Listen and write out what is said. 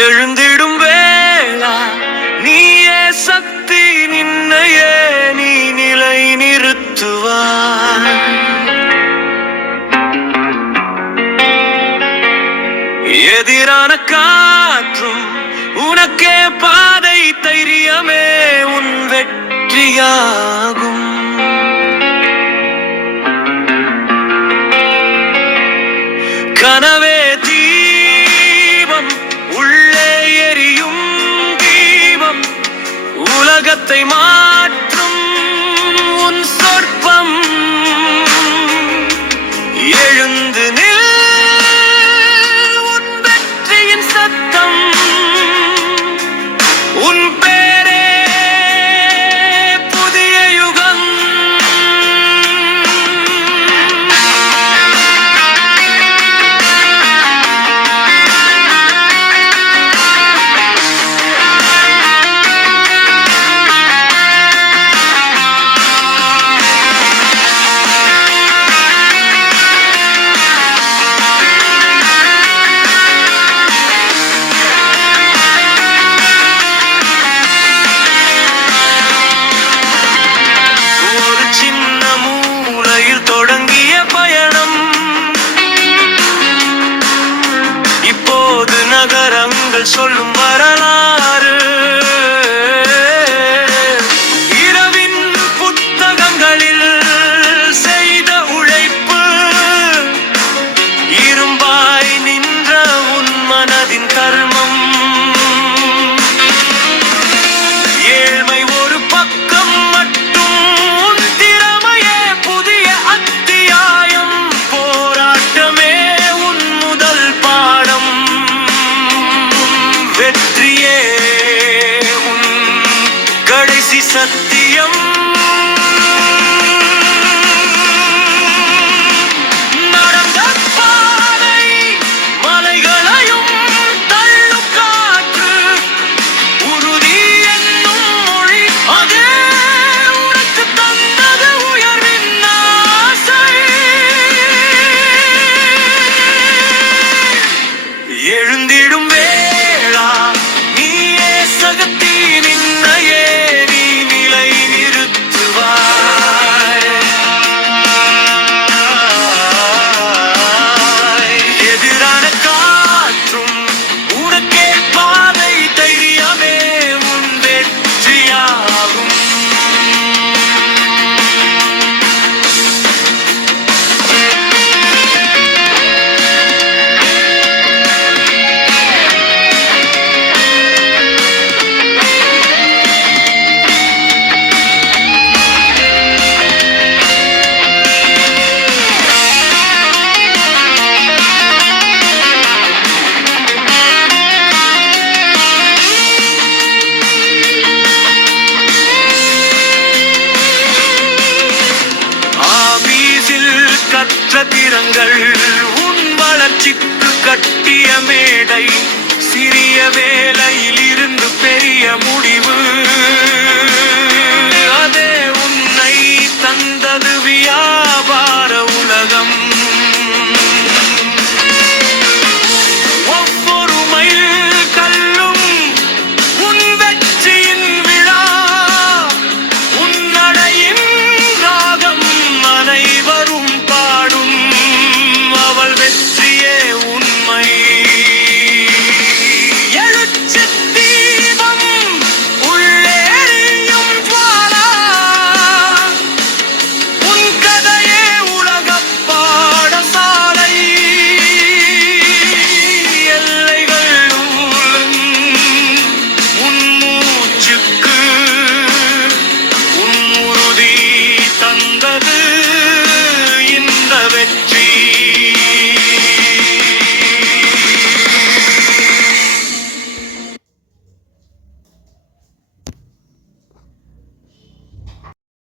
எழுந்திடும் வேளா நீயே சக்தி நின்னையே நீ நிலை நிறுத்துவாய். எதிரான காற்றும் உனக்கே பாதை தைரியமே உன் வெற்றியாகும். வார்த்தை மா நகரங்கள் சொல்லும் வரலாறு. சத்தியம். எண்ணற்ற திறங்கள் உன் வளர்ச்சிக்கு கட்டிய மேடை. சிறிய வேலையில் இருந்து பெரிய முடிவு.